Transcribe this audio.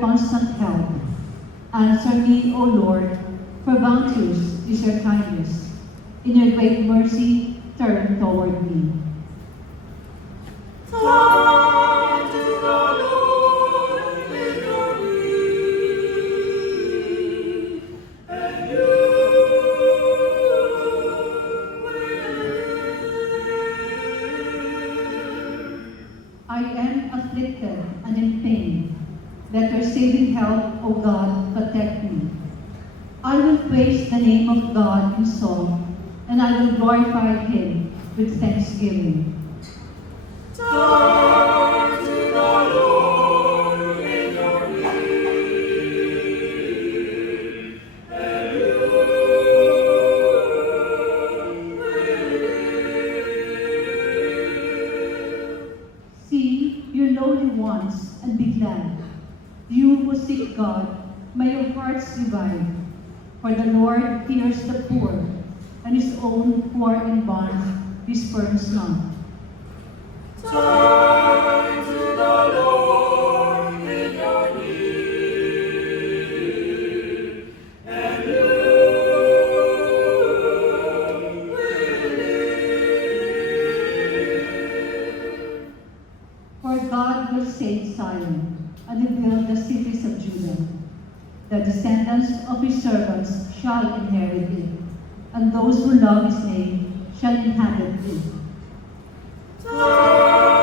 constant help. Answer me, O Lord, for bounteous is your kindness. In your great mercy, turn toward me. Turn to the Lord in your need, and you will live. I am afflicted and in pain. Let your saving help, O God, protect me. I will praise the name of God in song, and I will glorify him with thanksgiving. Turn to the Lord in your need, and you will live. See your lowly ones and be glad. You who seek God, may your hearts revive. For the Lord hears the poor, and his own who are in bonds he spurns not. Turn to the Lord in your need, and you will live. For God will save Zion, and rebuild the cities of Judah. The descendants of his servants shall inherit it, and those who love his name shall inhabit it. Turn